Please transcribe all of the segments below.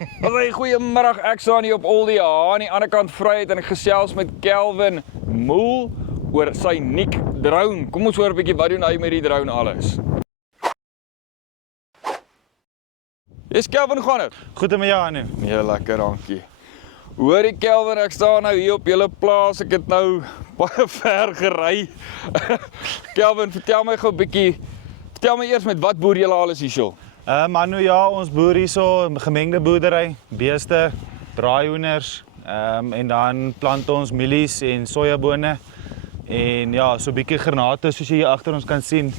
Goeiemiddag, ek staan hier op Oldie aan die ander kant Vryheid en ek gesels met Kelvin Moel oor sy Nick drone. Kom ons hoor 'n bietjie wat doen hy met die drone alles. Dis Kelvin, gaan dit? Goed met jou, Anu. Nee, lekker, dankie. Hoorie Kelvin, ek staan nou hier op julle plaas. Ek het nou baie ver gery. Kelvin, vertel my gou 'n bietjie. Vertel my eers met wat boer julle alles hierso? Anu, ja, ons boer hierso, gemengde boerdery, beeste, braaihoenders, en dan plant ons mielies en sojabone. En ja, so 'n bietjie granate soos jy hier agter ons kan sien.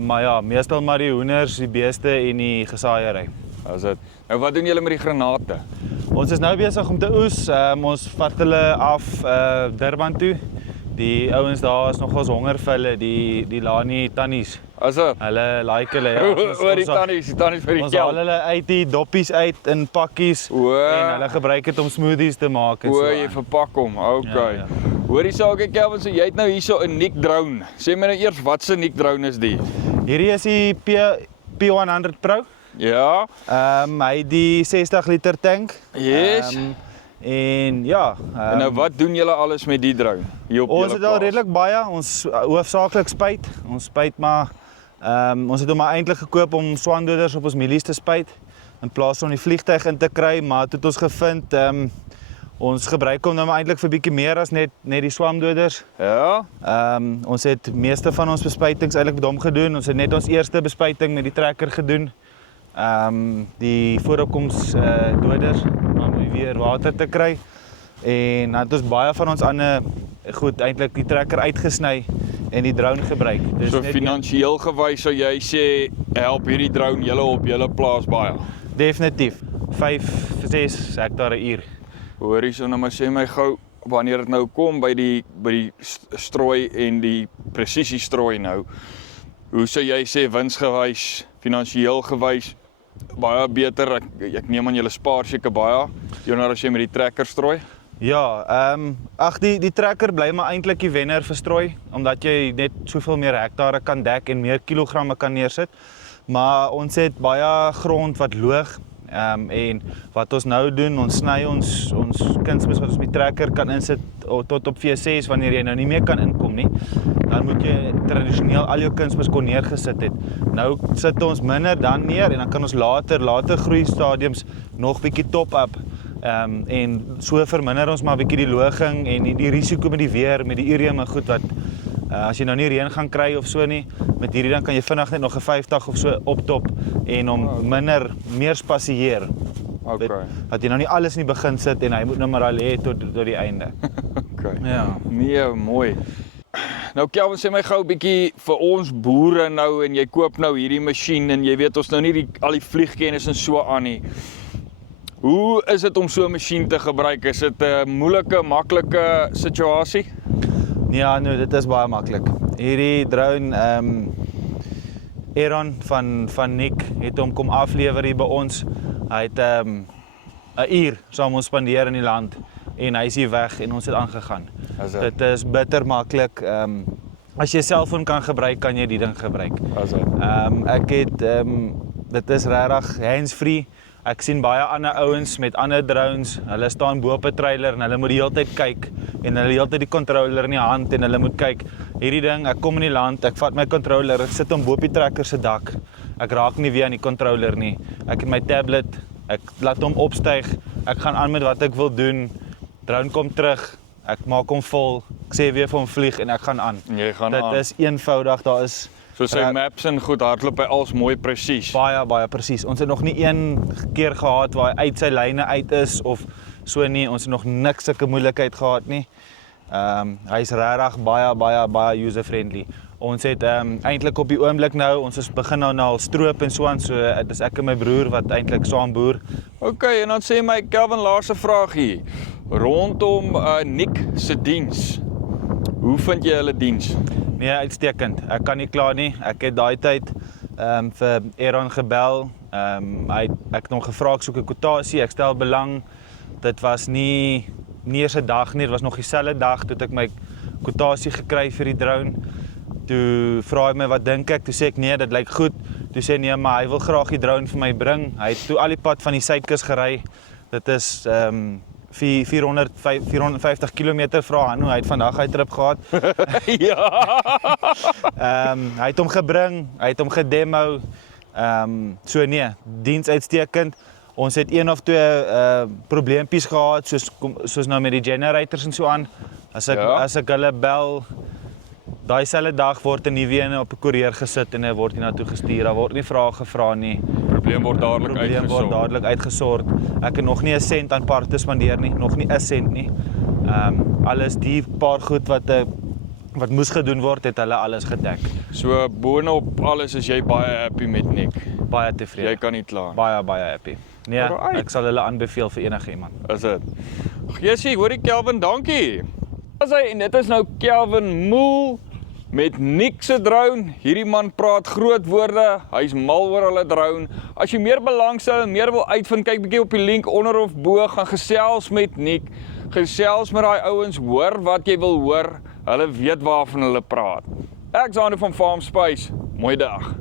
Maar ja, meestal maar die hoenders, die beeste en die gesaaiery. As dit. Nou wat doen julle met die granate? Ons is nou besig om te oes. Ons vat hulle af Durban toe. Die ouens daar is nogals honger vir hulle, die Lani tannies. As dit. Hulle like hulle, ja. Oor die tannies vir die Ons haal kel. hulle uit die doppies uit in pakkies en hulle gebruik dit om smoothies te maak en so. Jy verpak hom. Okay. Ja. Hoorie sake Kelvin, so jy het nou hierso 'n Nick drone. Sê my nou eers wat se Nick drone is die? Hierdie is die P100 Pro. Ja. Hy het die 60 liter tank. Yes. En ja, En nou wat doen julle alles met die drone? Hier op ons julle het al plaas? redelik baie. Ons hoofsaaklik spuit. Ons spuit maar ons het hom maar eintlik gekoop om swandoders op ons mielies te spuit in plaas van die vliegtuig in te kry, maar toe het ons gevind ons gebruik hom nou maar eintlik vir bietjie meer as net die swamdoders. Ja. Ons het meeste van ons bespuitings eintlik met hom gedoen. Ons het net ons eerste bespuiting met die trekker gedoen. Die vooropkoms doders om weer water te kry. En dan het ons baie van ons ander goed eintlik die trekker uitgesny en die drone gebruik. Dus so finansiëel gewys sou jy sê help hierdie drone julle op julle plaas baie. Definitief. 5-6 hektare 'n uur. Hoorie so nou maar sê my gou wanneer dit nou kom by die strooi en die presisie strooi nou. Hoe sou jy sê winsgewys, finansiëel gewys baie beter? Ek neem aan julle spaar seker baie. Jonas as jy met die trekker strooi? Ja, die trekker bly maar eintlik die wenner vir strooi, omdat jy net soveel meer hektare kan dek en meer kilogramme kan neersit. Maar ons het baie grond wat loog. En wat ons nou doen, ons sny ons kunsmis wat ons op die trekker kan insit tot op V6 wanneer jy nou nie meer kan inkom nie. Dan moet jy tradisioneel al jou kunsmis kon neergesit het. Nou sit ons minder dan neer en dan kan ons later groei stadiums nog bietjie top-up. En so verminder ons maar bietjie die loging en die risiko met die weer, met die urium en goed wat as jy nou nie reën gaan kry of so nie, met hierdie dan kan jy vinnig net nog 'n 50 of so optop en hom meer spasieer. Okay. Dat jy nou nie alles in die begin sit en hy moet nou maar al hê tot die einde. Okay. Ja. Nee, mooi. Nou Kelvin, sê my gou 'n bietjie vir ons boere nou en jy koop nou hierdie masjien en jy weet ons nou nie al die vliegkennis en so aan nie. Hoe is dit om so 'n masjien te gebruik? Is dit 'n moeilike, maklike situasie? Ja, nou dit is baie maklik. Hierdie drone Aaron van Nick het hom kom aflewer hier by ons. Hy het 'n uur saam ons spandeer in die land en hy is hier weg en ons het aangegaan. Dit is bitter maklik. As jy 'n selfoon kan gebruik, kan jy die ding gebruik. Ek het dit is regtig hands-free. Ek sien baie ander ouens met ander drones. Hulle staan bo op 'n trailer en hulle moet die hele tyd kyk en hulle heeltyd die controller in die hand en hulle moet kyk. Hierdie ding, ek kom in die land, ek vat my controller, ek sit hom bo op die trekker se dak. Ek raak nie weer aan die controller nie. Ek het my tablet, ek laat hom opstyg. Ek gaan aan met wat ek wil doen. Drone kom terug. Ek maak hom vol. Ek sê weer vir hom vlieg en ek gaan aan. Jy gaan Dit aan. is eenvoudig, daar is So sy maps en goed hardloop hy als mooi presies. baie presies. Ons het nog nie een keer gehad waar hy uit sy lyne uit is of so nie. Ons het nog niks sulke moeilikheid gehad nie. Hy's regtig baie user friendly. Ons het eintlik op die oomblik nou, ons is begin nou al stroop en so aan, so dit is ek en my broer wat eintlik saam boer. Okay, en dan sê my Kelvin, laaste vraag hier. Rondom Nick se diens. Hoe vind jy hulle diens? Nee, uitstekend. Ek kan nie kla nie. Ek het daai tyd vir Aaron gebel. Ek het hom gevra ek soek 'n kwotasie, ek stel belang. Dit was nie eers 'n dag nie, dit was nog dieselfde dag toe ek my kwotasie gekry vir die drone. Toe vra hy my wat dink ek, toe sê ek nee, dit lyk goed. Toe sê nee, maar hy wil graag die drone vir my bring. Hy het toe al die pad van die suidkus gery. Dit is 450 km vra Hanno, hy het vandag hy trip gehad. Ja. Hy het hom gebring, hy het hom gedemo. So nee, diens uitstekend. Ons het 1 of 2 probleempies gehad, soos nou met die generators en so aan. As ek hulle bel, daai selfde dag word 'n nuwe een op 'n koerier gesit en hy word hier na toe gestuur. Daar word nie vrae gevra nie. Probleem word dadelik uitgesort. Ek het nog nie 'n sent aan parte spandeer nie, nog nie 'n sent nie. Alles die paar goed wat moes gedoen word, het hulle alles gedek. So boonop alles is jy baie happy met Nick. Baie tevrede. Jy kan nie kla. Baie happy. Nee, ek sal hulle aanbeveel vir enige iemand. Is dit? Jessie, hoorie Kelvin, dankie. En dit is nou Kelvin Moel met Nick se drone. Hierdie man praat groot woorde. Hy's mal oor hulle drone. As jy meer belangstel en meer wil uitvind, kyk bietjie op die link onder of bo, gaan gesels met Nick. Gesels met daai ouens, hoor wat jy wil hoor. Hulle weet waarvan hulle praat. Ek's Hanno van Farm Space. Mooi dag.